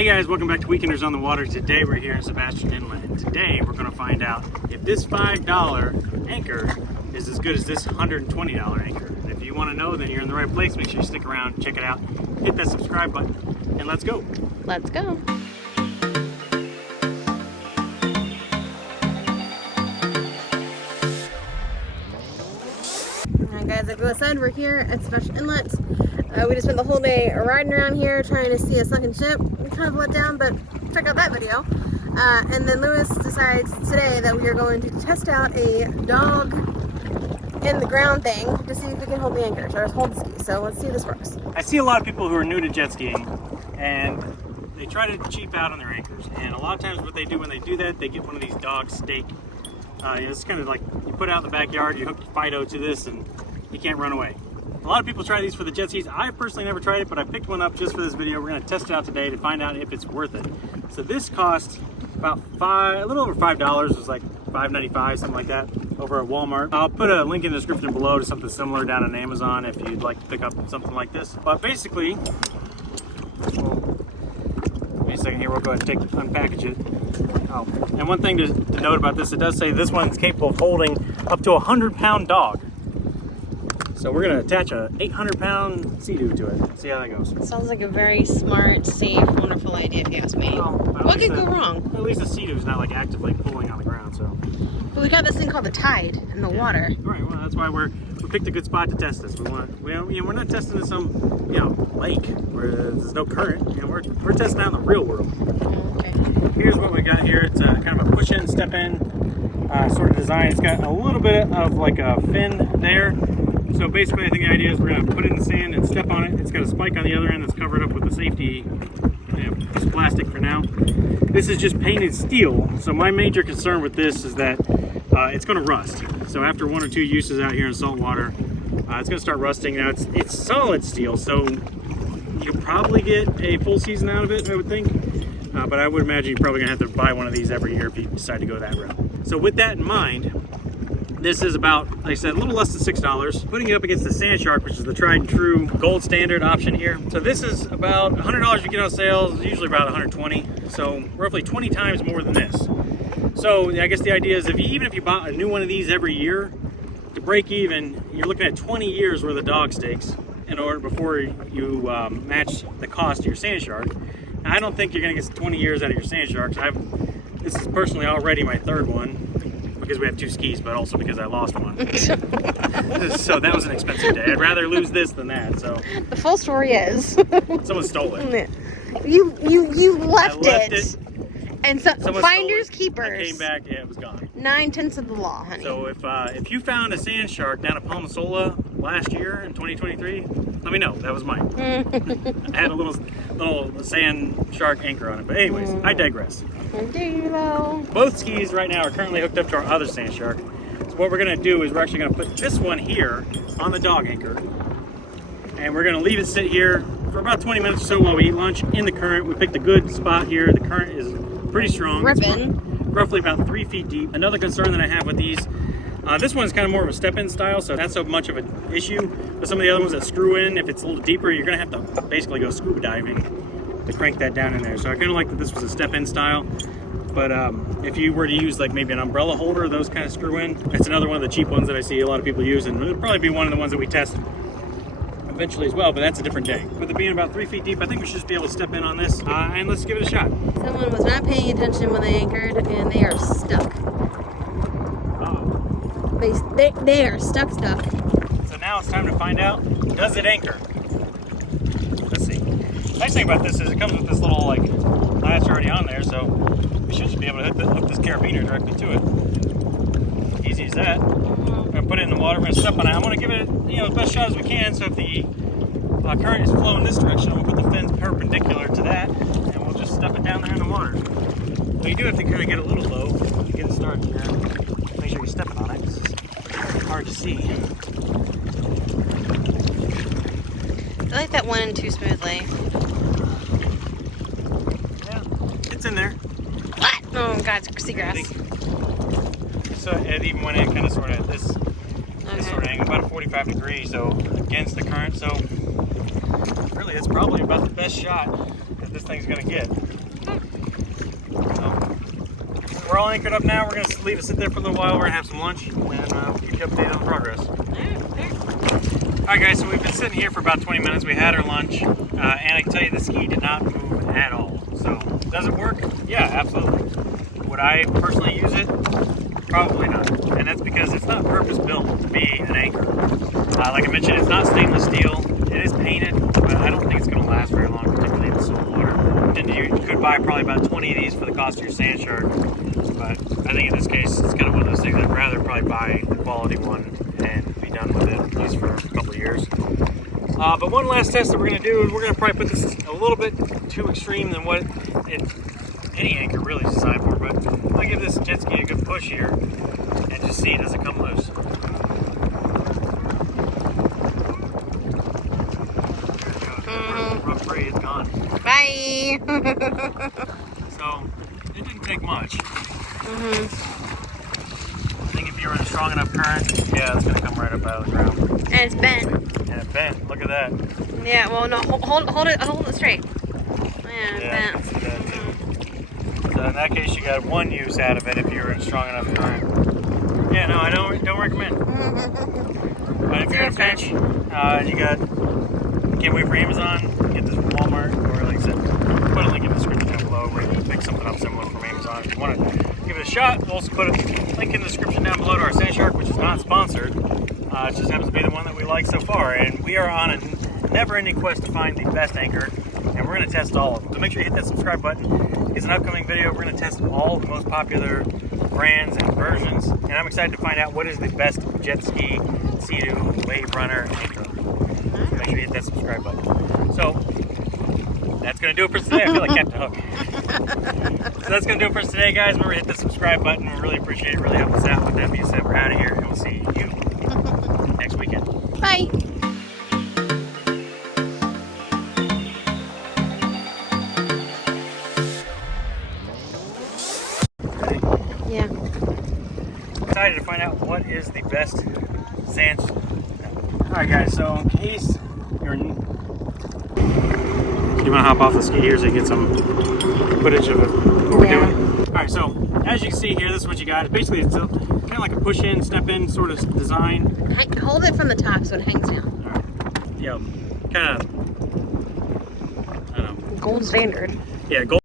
Hey guys, welcome back to Weekenders on the Water. Today we're here in Sebastian Inlet, and today we're going to find out if this $5 anchor is as good as this $120 anchor. And if you want to know, then you're in the right place. Make sure you stick around, check it out, hit that subscribe button, and let's go. Let's go. Alright guys, like I said, we're here at Sebastian Inlet. We just spent the whole day riding around here trying to see a sunken ship. We kind of let down, but check out that video. And then Lewis decides today that we are going to test out a dog in the ground thing to see if we can hold the anchor, or hold the ski. So let's see if this works. I see a lot of people who are new to jet skiing, and they try to cheap out on their anchors. And a lot of times what they do when they do that, they get one of these dog stake. It's kind of like you put it out in the backyard, you hook your Fido to this, and you can't run away. A lot of people try these for the jet skis. I personally never tried it, but I picked one up just for this video. We're going to test it out today to find out if it's worth it. So this cost about a little over $5. It was like $5.95, something like that, over at Walmart. I'll put a link in the description below to something similar down on Amazon if you'd like to pick up something like this. But basically, give me a second here. We'll go ahead and unpackage it. Oh, and one thing to note about this, it does say this one's capable of holding up to a 100-pound dog. So we're going to attach a 800-pound Seadoo to it. See how that goes. Sounds like a very smart, safe, wonderful idea if you ask me. Well, what could go wrong? At least the Seadoo's not like actively pulling on the ground, so. But we got this thing called the tide in the water. Right. Well, that's why we picked a good spot to test this. We're not testing in some lake where there's no current. We're testing out in the real world. Okay. Here's what we got here. It's kind of a push-in, step-in sort of design. It's got a little bit of like a fin there. So basically, I think the idea is we're going to put it in the sand and step on it. It's got a spike on the other end that's covered up with the safety piece of plastic for now. This is just painted steel. So my major concern with this is that it's going to rust. So after 1 or 2 uses out here in salt water, it's going to start rusting. Now it's solid steel, so you'll probably get a full season out of it, I would think. But I would imagine you're probably going to have to buy one of these every year if you decide to go that route. So with that in mind, this is about, like I said, a little less than $6. Putting it up against the Sandshark, which is the tried and true gold standard option here. So this is about $100 you get on sale, usually about $120. So roughly 20 times more than this. So I guess the idea is even if you bought a new one of these every year, to break even, you're looking at 20 years worth of dog stakes in order before you match the cost of your Sandshark. Now, I don't think you're gonna get 20 years out of your Sandsharks. This is personally already my third one, because we have 2 skis, but also because I lost one. So that was an expensive day. I'd rather lose this than that. So the full story is someone stole it. You left it. And so finders keepers. I came back, yeah, it was gone. 9/10 of the law, honey. So if you found a Sandshark down at Palmasola last year in 2023, let me know. That was mine. I had a little Sandshark anchor on it. But anyways, I digress. Do you though? Both skis right now are currently hooked up to our other Sandshark. So what we're going to do is we're actually going to put this one here on the dog anchor. And we're going to leave it sit here for about 20 minutes or so while we eat lunch in the current. We picked a good spot here. The current is pretty strong. Ripping. Roughly about 3 feet deep. Another concern that I have with these, this one is kind of more of a step-in style, so not so much of an issue. But some of the other ones that screw in, if it's a little deeper, you're going to have to basically go scuba diving to crank that down in there. So I kind of like that this was a step-in style. But if you were to use like maybe an umbrella holder, those kind of screw in. It's another one of the cheap ones that I see a lot of people use, and it'll probably be one of the ones that we test eventually as well, but that's a different day. With it being about 3 feet deep, I think we should just be able to step in on this, and let's give it a shot. Someone was not paying attention when they anchored, and they are stuck. They are stuck. So now it's time to find out, does it anchor? Let's see. The nice thing about this is it comes with this little like latch already on there, so we should just be able to hook this carabiner directly to it. Easy as that. We're going to put it in the water, we're going to step on it. I want to give it the best shot as we can, so if the current is flowing this direction, we'll put the fins perpendicular to that, and we'll just step it down there in the water. But you do have to kind of get a little low to get it started here. Make sure you're stepping on it, because it's hard to see. I like that one too smoothly. Yeah, it's in there. What? Oh god, it's seagrass. So it even went in kind of sort of this sort of angle, about a 45 degrees, so against the current. So really, it's probably about the best shot that this thing's gonna get. all anchored up now. We're going to leave it sit there for a little while. We're going to have some lunch, and we'll keep you updated on progress. Alright guys, so we've been sitting here for about 20 minutes. We had our lunch, and I can tell you the ski did not move at all. So, does it work? Yeah, absolutely. Would I personally use it? Probably not. And that's because it's not purpose-built to be an anchor. Like I mentioned, it's not stainless steel. It is painted, but I don't think it's going to last very long, particularly in the salt water. And you could buy probably about 20 of these for the cost of your Sandshark. But I think in this case, it's kind of one of those things I'd rather probably buy the quality one and be done with it, at least for a couple of years. But one last test that we're going to do is we're going to probably put this a little bit too extreme than what any anchor really is designed for. But I'm going to give this jet ski a good push here and just see does it come loose. Rough free is gone. Bye. So it didn't take much. I think if you're in a strong enough current, yeah, it's going to come right up out of the ground. And it's bent. And it bent. Look at that. Yeah. Well, no. Hold it straight. Yeah, bent. So in that case, you got one use out of it if you're in a strong enough current. Yeah, no, I don't recommend. But if you're in a pinch, you can't wait for Amazon. Get this from Walmart, or like I said, put a link in the description down below where you can pick something up similar from Amazon. If you want to give it a shot, we'll also put a link in the description down below to our Sandshark, which is not sponsored. It just happens to be the one that we like so far, and we are on a never-ending quest to find the best anchor, and we're going to test all of them. So make sure you hit that subscribe button. It's an upcoming video. We're going to test all the most popular brands and versions, and I'm excited to find out what is the best jet ski Seadoo wave runner anchor. So make sure you hit that subscribe button. So that's going to do it for today. I feel like Captain Hook. So that's going to do it for us today, guys. Remember to hit the subscribe button. We really appreciate it. Really helps us out. With that being said, we're out of here, and we'll see you next weekend. Bye. Yeah. Excited to find out what is the best sands. Alright guys, so in case you're you want to hop off the ski here so you get some footage of what we're doing. Alright, so as you can see here, this is what you got. Basically it's kind of like a push in, step in sort of design. Hold it from the top so it hangs down. Alright. Yeah, kind of, I don't know. Gold standard. Yeah, gold.